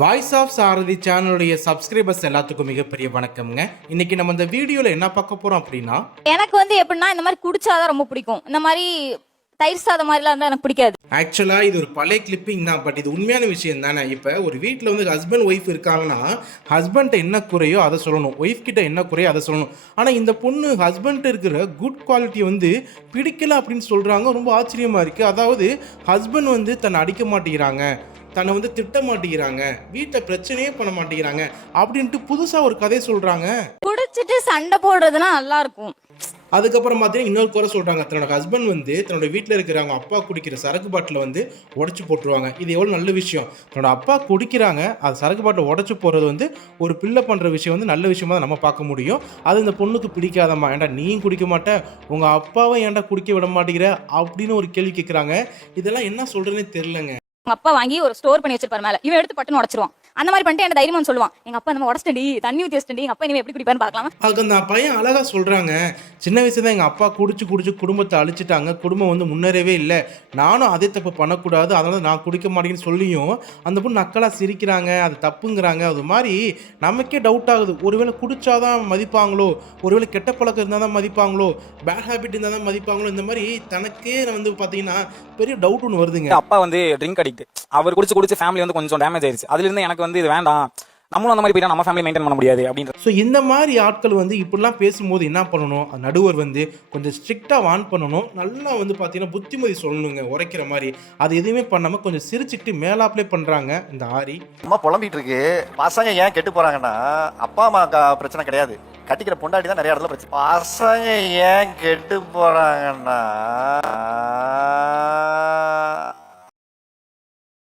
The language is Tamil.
வாய்ஸ் ஆஃப் சாரதி சேனலுடைய சப்ஸ்கிரைபர்ஸ் எல்லாத்துக்கும் மிகப்பெரிய வணக்கம்ங்க. இன்னைக்கு நம்ம இந்த வீடியோல என்ன பார்க்க போறோம் அப்படின்னா, எனக்கு எப்படின்னா இந்த மாதிரி குடிச்சாதான் ரொம்ப பிடிக்கும். இந்த மாதிரி தயிர் சாதம் மாதிரிலாம் இருந்தா எனக்கு பிடிக்காது. ஆக்சுவலா இது ஒரு பழைய கிளிப்பிங் தான், பட் இது உண்மையான விஷயம் தானே. இப்போ ஒரு வீட்டில் வந்து ஹஸ்பண்ட் ஒய்ஃப் இருக்காங்கன்னா ஹஸ்பண்ட்ட என்ன குறையோ அதை சொல்லணும், ஒய்ஃப் கிட்ட என்ன குறையோ அதை சொல்லணும். ஆனால் இந்த பொண்ணு ஹஸ்பண்ட் இருக்கிற குட் குவாலிட்டி வந்து பிடிக்கல அப்படின்னு சொல்றாங்க. ரொம்ப ஆச்சரியமா இருக்கு. அதாவது ஹஸ்பண்ட் வந்து தன்னை அடிக்க மாட்டேங்கிறாங்க, தன்னை வந்து திட்ட மாட்டேங்கிறாங்க, வீட்டில் பிரச்சனையே பண்ண மாட்டேங்கிறாங்க அப்படின்ட்டு புதுசாக ஒரு கதை சொல்கிறாங்க. குடிச்சிட்டு சண்டை போடுறதுனா நல்லா இருக்கும். அதுக்கப்புறம் பார்த்தீங்கன்னா இன்னொரு குறை சொல்கிறாங்க, தன்னோட ஹஸ்பண்ட் வந்து தன்னோட வீட்டில் இருக்கிறவங்க அப்பா குடிக்கிற சரக்கு பாட்டில் வந்து உடச்சி போட்டுருவாங்க. இது எவ்வளோ நல்ல விஷயம். தன்னோட அப்பா குடிக்கிறாங்க, அது சரக்கு பாட்டில் உடச்சி போடுறது வந்து ஒரு பிள்ளை பண்ணுற விஷயம் வந்து நல்ல விஷயமா தான் நம்ம பார்க்க முடியும். அது இந்த பொண்ணுக்கு பிடிக்காதம்மா, ஏன்டா நீயும் குடிக்க மாட்டேன், உங்கள் அப்பாவை ஏன்டா குடிக்க விட மாட்டேங்கிற அப்படின்னு ஒரு கேள்வி கேட்குறாங்க. இதெல்லாம் என்ன சொல்கிறதுனே தெரிலங்க. உங்க அப்பா வாங்கி ஒரு ஸ்டோர் பண்ணி வச்சிருப்பாரு மேல, இவன் எடுத்து பட்டுன்னு உடச்சிருவான். அந்த மாதிரி பண்ணிட்டு என்ன தைரியமா சொல்லுவான், எங்க அப்பா நம்ம உடச்சிட்டடி தண்ணி ஊற்றி வச்சிட்டடி, எங்க அப்பா இனிமே எப்படி குடிப்பாருன்னு பார்க்கலாம். அதுக்கு அந்த பையன் அழகா சொல்றாங்க, சின்ன வயசுல தான் எங்கள் அப்பா குடிச்சு குடும்பத்தை அழிச்சிட்டாங்க, குடும்பம் வந்து முன்னேறவே இல்லை, நானும் அதே தப்பு பண்ணக்கூடாது, அதனால நான் குடிக்க மாட்டேங்கன்னு சொல்லியும் அந்த பொண்ணு நக்கலா சிரிக்கிறாங்க, அது தப்புங்கிறாங்க. அது மாதிரி நமக்கே டவுட் ஆகுது, ஒருவேளை குடிச்சாதான் மதிப்பாங்களோ, ஒருவேளை கெட்ட பழக்கம் இருந்தால் தான் மதிப்பாங்களோ, பேட் ஹேபிட் இருந்தால் தான் மதிப்பாங்களோ, இந்த மாதிரி தனக்கே வந்து பார்த்தீங்கன்னா பெரிய டவுட் ஒன்று வருதுங்க. அப்பா வந்து ட்ரிங்க் அடிக்ட், அவர் குடிச்சு ஃபேமிலி வந்து கொஞ்சம் டேமேஜ் ஆயிருச்சு. அதுல இருந்து எனக்கு வந்து இது வேண்டாம், நம்மளும் அந்த மாதிரி போயிட்டா நம்ம ஃபேமிலி மெயின்டைன் பண்ண முடியாது அப்படின்ற. ஸோ இந்த மாதிரி ஆட்கள் வந்து இப்படிலாம் பேசும்போது என்ன பண்ணணும், நடுவர் வந்து கொஞ்சம் ஸ்ட்ரிக்டாக வார்ன் பண்ணணும், நல்லா வந்து பார்த்தீங்கன்னா புத்திமதி சொல்லணுங்க, உரைக்கிற மாதிரி. அது எதுவுமே பண்ணாமல் கொஞ்சம் சிரிச்சுட்டு மேலாப்ளே பண்ணுறாங்க இந்த ஆரி. அம்மா புலம்பிட்டு இருக்கு. பசங்க ஏன் கெட்டு போறாங்கன்னா அப்பா அம்மா பிரச்சனை கிடையாது, கட்டிக்கிற பொண்டாட்டி தான் நிறைய இடத்துல பிரச்சனை. பசங்க ஏன் கெட்டு போறாங்கன்னா